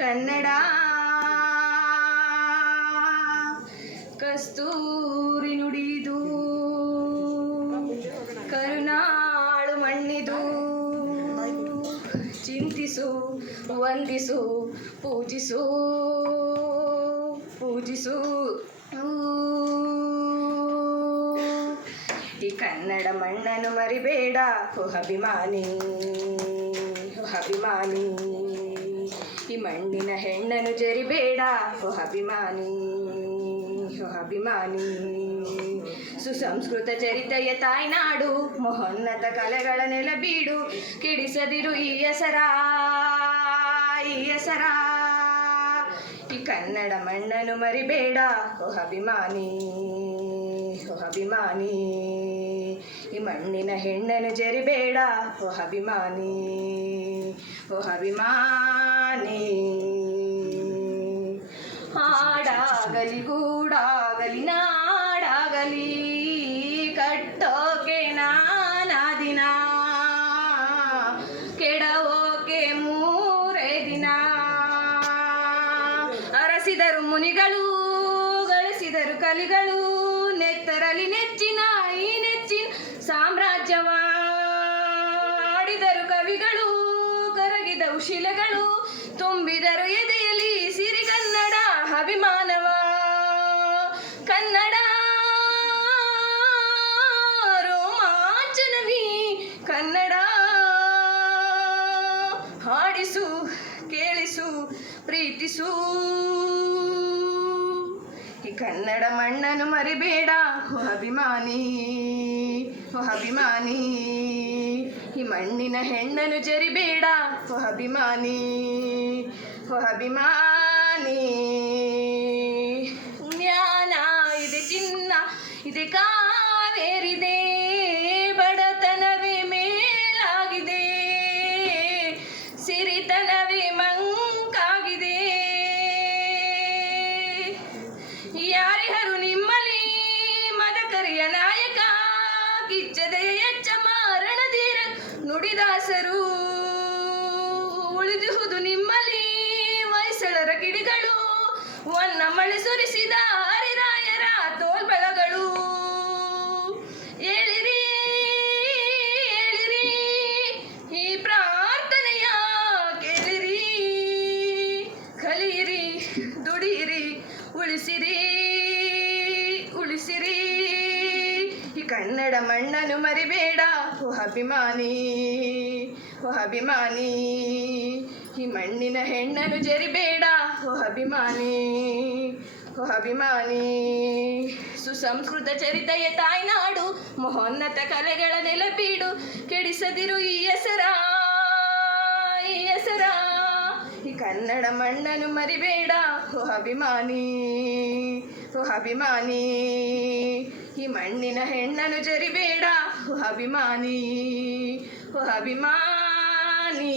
ಕನ್ನಡ ಕಸ್ತೂರಿ ನುಡಿದು ಕರುನಾಳು ಮಣ್ಣಿದು ಚಿಂತಿಸು ವಂದಿಸು ಪೂಜಿಸು ಪೂಜಿಸು ಈ ಕನ್ನಡ ಮಣ್ಣನ್ನು ಮರಿಬೇಡ ಓ ಅಭಿಮಾನಿ ಓ ಅಭಿಮಾನಿ ಈ ಮಣ್ಣಿನ ಹೆಣ್ಣನ್ನು ಜರಿಬೇಡ ಓ ಅಭಿಮಾನಿ ಓ ಅಭಿಮಾನಿ ಸುಸಂಸ್ಕೃತ ಚರಿತೆಯ ತಾಯ್ನಾಡು ಮಹೋನ್ನತ ಕಲೆಗಳ ನೆಲಬೀಡು ಕೆಡಿಸದಿರು ಈ ಹೆಸರ ಈ ಕನ್ನಡ ಮಣ್ಣನ್ನು ಮರಿಬೇಡ ಓ ಅಭಿಮಾನಿ ಓ ಅಭಿಮಾನಿ ಈ ಮಣ್ಣಿನ ಹೆಣ್ಣನ್ನು ಜರಿಬೇಡ ಓ ಅಭಿಮಾನಿ ಓ ಅಭಿಮಾನಿ ಹಾಡಾಗಲಿ ಗೂಡಾಗಲಿ ನಾಡಾಗಲಿ ಕಟ್ಟೋಕೆ ನಾನಾ ದಿನ ಕೆಡವೋಕೆ ಮೂರೇ ದಿನ ಅರಸಿದರು ಮುನಿಗಳು ಗಳಿಸಿದರು ಕಲಿಗಳು ನೆತ್ತರಲಿ ನೆಚ್ಚಿನ ಈ ನೆಚ್ಚಿನ ಸಾಮ್ರಾಜ್ಯವ ಆಡಿದರು ಕವಿಗಳು ಕರಗಿದವು ಶಿಲೆಗಳು ತುಂಬಿದರು ಎದೆಯಲ್ಲಿ ಸಿರಿಗನ್ನಡ ಅಭಿಮಾನವ ಕನ್ನಡ ರೋಮಾಂಚನವಿ ಕನ್ನಡ ಹಾಡಿಸು ಕೇಳಿಸು ಪ್ರೀತಿಸು ಈ ಕನ್ನಡ ಮಣ್ಣನ್ನು ಮರಿಬೇಡ ಓ ಅಭಿಮಾನಿ ಓ ಅಭಿಮಾನಿ ಈ ಮಣ್ಣಿನ ಹೆಣ್ಣನ್ನು ಜರಿಬೇಡ ಓ ಅಭಿಮಾನಿ ಓ ಅಭಿಮಾನಿ ಜ್ಞಾನ ಇದೆ ಚಿನ್ನ ಇದೆ ಕಾವೇರಿದೆ ಬಡತನವೇ ಮೇಲಾಗಿದೆ ಸಿರಿತನವೇ ಮಂಕಾಗಿದೆ ಯಾರಿಹರು ನಿಮ್ಮಲ್ಲಿ ಮದಕರಿಯ ನಾಯಕ ಕಿಚ್ಚದೆಯ ಎಚ್ಚ ಮಾರಣಧೀರ ನುಡಿದಾಸರು ಉಳಿದುವುದು ನಿಮ್ಮಲ್ಲಿ ಹೊಯ್ಸಳರ ಕಿಡಿಗಳು ಒನ್ನ ಮಳೆ ಸುರಿಸಿದ ಹರಿರಾಯರ ತೋಲ್ಬಳಗಳು ಏಳಿರಿ ಏಳಿರಿ ಈ ಪ್ರಾರ್ಥನೆಯ ಕೇಳಿರಿ ಕಲಿಯಿರಿ ದುಡಿಯಿರಿ ಉಳಿಸಿರಿ ಉಳಿಸಿರಿ ಈ ಕನ್ನಡ ಮಣ್ಣನ್ನು ಮರಿಬೇಡ ಓ ಅಭಿಮಾನಿ ಓ ಅಭಿಮಾನಿ ಈ ಮಣ್ಣಿನ ಹೆಣ್ಣನ್ನು ಜರಿಬೇಡ ಓ ಅಭಿಮಾನಿ ಓ ಅಭಿಮಾನಿ ಸುಸಂಸ್ಕೃತ ಚರಿತೆಯ ತಾಯ್ನಾಡು ಮಹೋನ್ನತ ಕಲೆಗಳ ನೆಲಬೀಡು ಕೆಡಿಸದಿರು ಈ ಹೆಸರ ಈ ಕನ್ನಡ ಮಣ್ಣನ್ನು ಮರಿಬೇಡ ಓ ಅಭಿಮಾನಿ ಓ ಅಭಿಮಾನಿ ಈ ಮಣ್ಣಿನ ಹೆಣ್ಣನ್ನು ಜರಿಬೇಡ ಓ ಅಭಿಮಾನಿ ಓ ಅಭಿಮಾನಿ